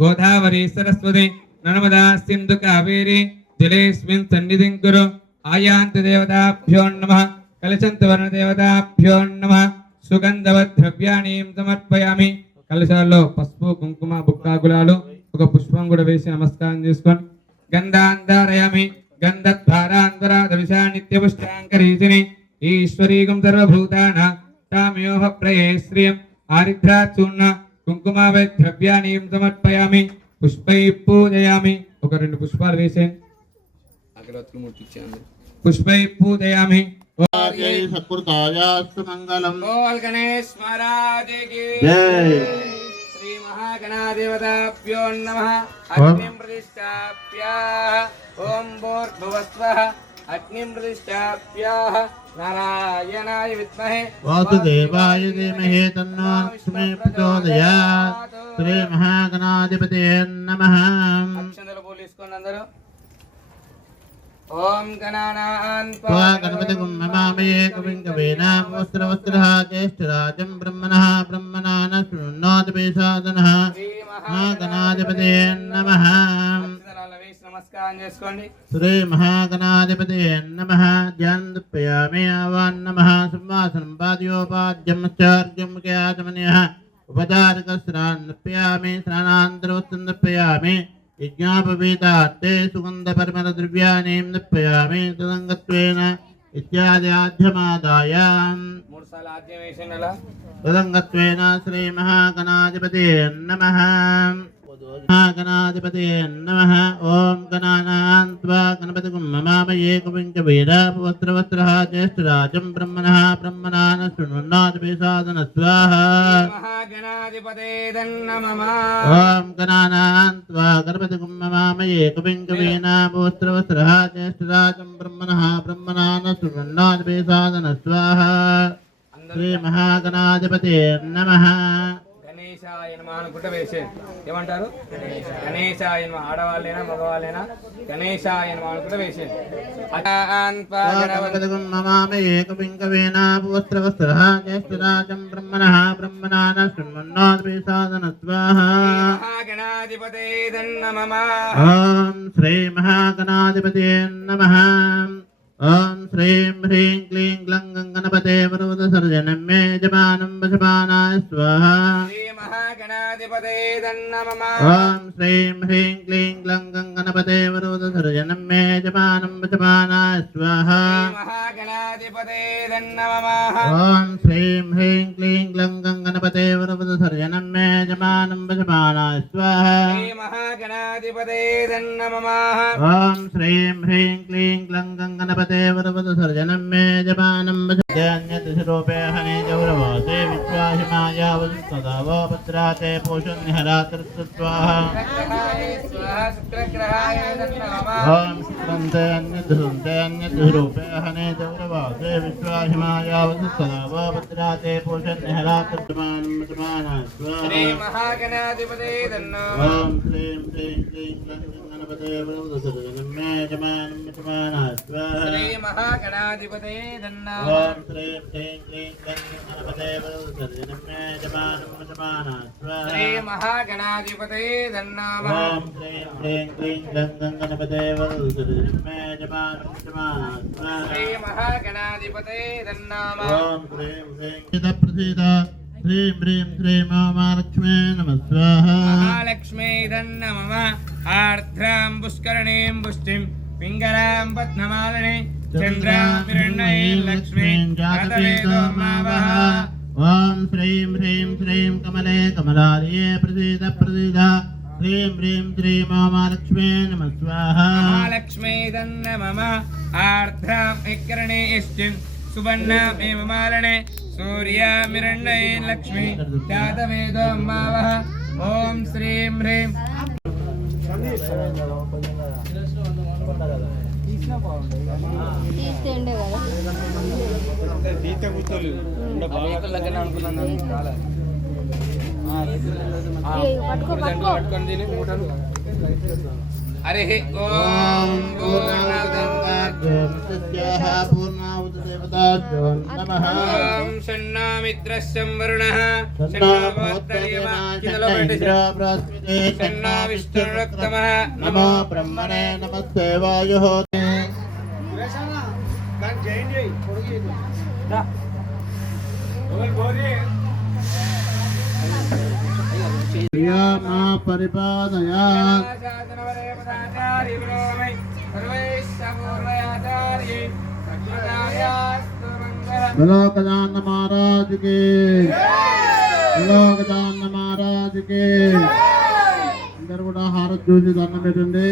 गोदावरी सरस्वती नर्मदा सिंधु कावेरी जलेस्मिन् सन्निधिं कुरु आयान्ति देवताभ्यो नमः कलशन्त वर्ण देवताभ्यो नमः सुगंधवद्रव्याणि समर्पयामि कलशाల్లో పసుపు కుంకుమ బుక్కాగులాలు ఒక పుష్పం కూడా వేసి నమస్కారం చేసుకొని గంధాంధారయామి గంధద్వారాంతరాదవిషా నిత్యపుష్టాంకరీతిని ఈశ్వరీగం సర్వభూతాన తామ్యోహ ప్రయేశ్రియం ఆరిద్రాచూర్ణ కుంకుమావై ద్రవ్యాన్ని సమర్పయామి పుష్పై పూజయామి ఒక రెండు పుష్పాలు వేసేయండి అగరత్తులు ముట్టించాను పుష్పై పూజయామి सत्कृतायास्तु मंगलम बोल गणेश महाराज की जय श्री महागणाधिपताभ्यो नमः अग्निं प्रतिष्ठाप्य ओम भूर्भुवस्वः अग्निं प्रतिष्ठाप्य नारायणाय विद्महे वासुदेवाय धीमहि तन्नो लक्ष्मी प्रचोदयात् श्री महागणाधिपतये नमः अक्षंतलु बोलिस्कोंడి అందరూ ओम गणानान् त्वा गणपतिं नमामि कविं कवीनां वस्त्रवस्त्रः ज्येष्ठराजं ब्रह्मणः ब्रह्मणान् शृण्वोतिपेशादनः महागणाधिपतये नमः नमस्कार చేసుకోండి श्री महागणाधिपतये नमः ध्यानदर्पयामि आवान् नमः संवासनं पादयोपाद्यं चार्यं क्याचमन्यः उपचारिकस्नानर्पयामि स्नानान्तरवस्त्रर्पयामि यज्ञापवीतार्थे सुगन्धपरिमलद्रव्याणि नर्पयामि तदङ्गत्वेन इत्यादि आद्यमादाय तदङ्गत्वेन श्रीमहागणाधिपतये नमः महागणाधिपतये नमः ओम गणानान् त्वा गणपतिं नमामि कविं कवीनां ज्येष्ठराजं ब्रह्मणः ब्रह्मणान् शृण्वोतिपेशादनः स्वाहा महागणाधिपतये नमः ओम गणानान् त्वा गणपतिं नमामि कविं कवीनां ज्येष्ठराजं ब्रह्मणः ब्रह्मणान् शृण्वोतिपेशादनः स्वाहा श्री महागणाधिपतये नमः గణేశాయ నమః అనుకుంట వేసే ఏమంటారు గణేశాయ నమః ఆడవాళ్ళైనా మగవాళ్ళైనా గణేశాయ నమః అనుకుంట వేసే గణపతిం నమామి ఏకవిం కవీనాం వస్త్రవస్త్రః జ్యేష్ఠరాజం బ్రహ్మణః బ్రహ్మణాన్ శృణ్వోతిపేశాదనः స్వాహా మహాగణాధిపతయే నమః ఓం శ్రీ మహాగణాధిపతయే నమః ओम श्रीं ह्रीं क्लीं ग्लं गणपते वरदसर्जनं मे जमानं वशमानाय स्वाहा श्री महागणाधिपतये नमः ओम श्रीं ह्रीं क्लीं ग्लं गणपते वरदसर्जनं मे जमानं वशमानाय स्वाहा महागणाधिपतये नमः ओम श्रीं ह्रीं क्लीं ग्लं गणपते वरदसर्जनं मे जमानं वशमानाय स्वाहा श्री महागणाधिपतये नमः ओम श्रीं ह्रीं क्लीं ग्लं गणपते देवरवदसर्जनं मे जपानं वचन्यतिरूपे हने गौरवासे विश्वाहिमायावसदा वो भद्राते पोषन्निहरातृत्वाहा ओम सुन्दे अन्यतिरूपे हने गौरवासे विश्वाहिमायावसदा वो भद्राते पोषन्निहरातृत्वानं वचमाना श्री महागणाधिपतये नमः ओम श्रीं ह्रीं क्लीं गणपते वरदसर्जनं मे जपानं वचमाना श्री महागणाधिपतये नमः ओम श्रीं ह्रीं क्लीं गणपते वरदसर्जनं मे जपानं वचमाना श्री महागणाधिपतये नमः ओम श्रीं ह्रीं क्लीं गणपते वरदसर्जनं मे जपानं वचमाना श्री महागणाधिपतये नमः ओम श्रीं ह्रीं प्रसीद श्रीं ह्रीं श्रीं महालक्ष्मी नमः स्वाहा महालक्ष्मी नमः आर्द्रां पुष्करणीं पुष्टिं पिंगलां पद्ममालिनी चंद्रां हिरण्मयीं लक्ष्मीं जातवेदो मावः ओम श्रीं ह्रीं श्रीं कमले कमलालये प्रसीद प्रसीद श्रीं ह्रीं श्रीं महालक्ष्मी नमः स्वाहा महालक्ष्मी नमः आर्द्रां एकरणे इष्टिं सुवर्णां हेममालिनी सूर्यां हिरण्मयीं लक्ष्मीं जातवेदो मावः ओम श्रीं ह्रीं తీస్తుండే కదా దీత కూతలు దగ్గర అనుకున్నాను పట్టుకొని తిని మూటలు హరి ఓం దేవాభ్యో మృత్యాః పూర్ణాహుతిదేవతాభ్యో నమః. ఓం షణ్ణామిత్రస్యం వరుణః షణ్ణో భూత్వదేవా షణ్ణ ఇంద్రో బృహస్పతి షణ్ణో విష్ణురుత్తమః నమో బ్రహ్మణే నమస్తే వాయుః. మా పరిపాదయా లోకదాన మహారాజ్ కి లోకదాన మహారాజ్ కి అందరు కూడా హారతి చూసి దండం పెట్టండి.